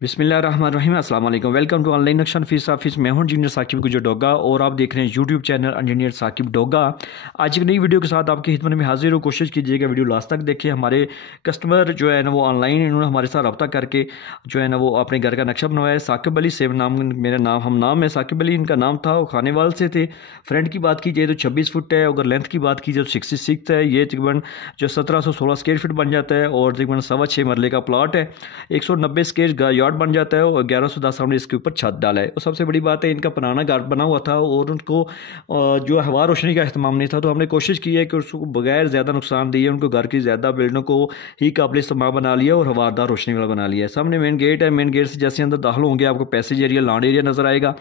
बिस्मिल्लाहिर्रहमानिर्रहीम अस्सलाम वालेकुम। वेलकम टू ऑनलाइन नक्शा फीस ऑफिस। मैं हूं इंजीनियर साकिब गुजर डोगा और आप देख रहे हैं YouTube channel engineer Saqib Doga. आज एक नई वीडियो के साथ आपकी खिदमत में हाजिर हूँ। कोशिश कीजिएगा वीडियो लास्ट तक देखें। हमारे कस्टमर जो है ना वो ऑनलाइन इन्होंने हमारे साथ रब्ता करके जो है ना वो अपने घर का नक्शा बनवाया है। साकिब अली सेम नाम, मेरा नाम है साकिब अली, इनका नाम था। वो खानेवाल से थे। फ्रंट की बात की जाए तो 26 फुट है, अगर लेंथ की बात की जाए तो 66 है। ये तकरीबन जो 1716 स्क्वायर फीट बन जाता है और तकरीबन 6.25 मरले का प्लाट है। 190 स्क्वायर यार्ड बन जाता है और 1110 हमने इसके ऊपर छत डाला है। और सबसे बड़ी बात है, इनका पुराना घर बना हुआ था और उनको जो हवा रोशनी का अहतमाम नहीं था, तो हमने कोशिश की है कि उसको बगैर ज़्यादा नुकसान दिए उनको घर की ज़्यादा बिल्डिंग को ही काबिल इस्तेमाल बना लिया और हवादार रोशनी वाला बना लिया है। सामने मेन गेट है। मेन गेट से जैसे अंदर दाखिल होंगे आपको पैसेज एरिया, लॉन एरिया नज़र आएगा।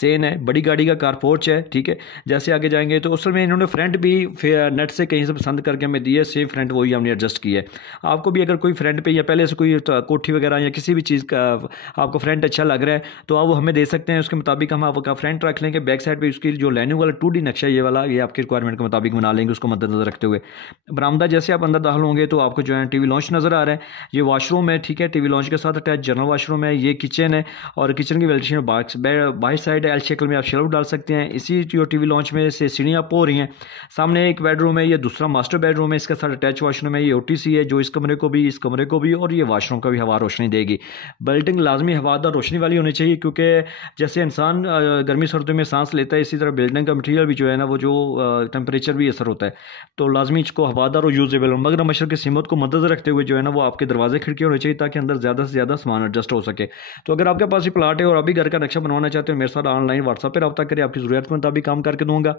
सेन है, बड़ी गाड़ी का कारपोर्च है। ठीक है, जैसे आगे जाएंगे तो उस में इन्होंने फ्रंट भी नेट से कहीं से पसंद करके हमें दिए। सेम फ्रंट वही हमने एडजस्ट किया है। आपको भी अगर कोई फ्रंट पे या पहले से कोई कोठी वगैरह या किसी भी चीज़ का आपको फ्रंट अच्छा लग रहा है तो आप वो हमें दे सकते हैं। उसके मुताबिक हम आपका फ्रंट रख लेंगे। बैक साइड पे उसकी जो लाइनिंग वाला 2D नक्शा ये वाला, ये आपके रिक्वायरमेंट के मुताबिक बना लेंगे, उसको मद्देनजर रखते हुए। बरामदा जैसे आप अंदर दाखिल होंगे तो आपको जो है टीवी लॉन्च नज़र आ रहा है। ये वॉशरूम है। ठीक है, टीवी लॉन्च के साथ अटैच जनरल वॉशरूम है। ये किचन है और किचन की वेल्टिशन बाई साइड एल शक्ल में आप शेल्फ डाल सकते हैं। इसी जो टीवी लॉन्च में से सीढ़ियाँ अप हो रही हैं। सामने एक बेडरूम है, ये दूसरा मास्टर बेडरूम है। इसके साथ अटैच वॉशरूम है। ये OTC है जो इस कमरे को भी, इस कमरे को भी और ये वॉशरूम का भी हवा रोशनी देगी। बिल्डिंग लाजमी हवादार रोशनी वाली होनी चाहिए, क्योंकि जैसे इंसान गर्मी सर्दियों में सांस लेता है, इसी तरह बिल्डिंग का मटीरियल भी जो है ना वो जो टेम्परेचर भी असर होता है। तो लाजमी इसको हवादार और यूजेबल हो, मगर मशर की सीमत को मद्देनजर रखते हुए जो है ना वो आपके दरवाजे खिड़की होने चाहिए ताकि अंदर ज़्यादा से ज़्यादा सामान एडजस्ट हो सके। तो अगर आपके पास ये प्लाट है और अभी घर का नक्शा बनवाना चाहते हो, मेरे साथ ऑनलाइन व्हाट्सएप पर रब्ता करें, आपकी ज़रूरत के मुताबिक काम करके दूंगा।